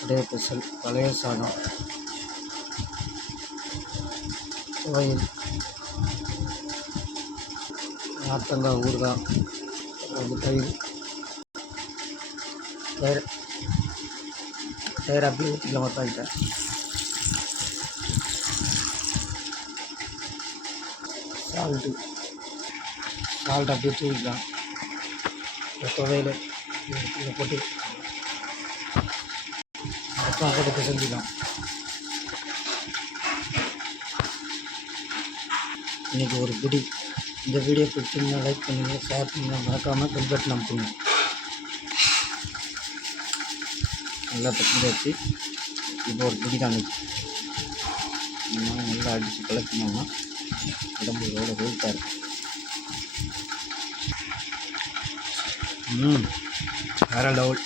அப்படியே ஸ்பெஷல் பழைய சாதம், துவையல், நார்த்தங்காய் ஊறுகாய், தயிர் தயிர் தயிர் அப்படியே ஊற்றிக்கலாம் மொத்தம். சால்ட்டு அப்படியே தூவிக்கலாம். துவையில் இதை போட்டு மொத்தம் போட்டு பிசைஞ்சிக்கலாம். இன்றைக்கி ஒரு பிடி. இந்த வீடியோ பிடிச்சிங்கன்னா லைக் பண்ணுங்கள், ஷேர் பண்ணுங்கள், மறக்காமல் பெல் பட்டன் அமுத்துங்க. நல்லா பிசைஞ்சாச்சு. இப்போ ஒரு பிடி தான் நல்லா அடித்து கலக்கணும்னா உடம்பு எவ்வளோ வெயிட்டாக இருக்குது. வேறு லெவல்.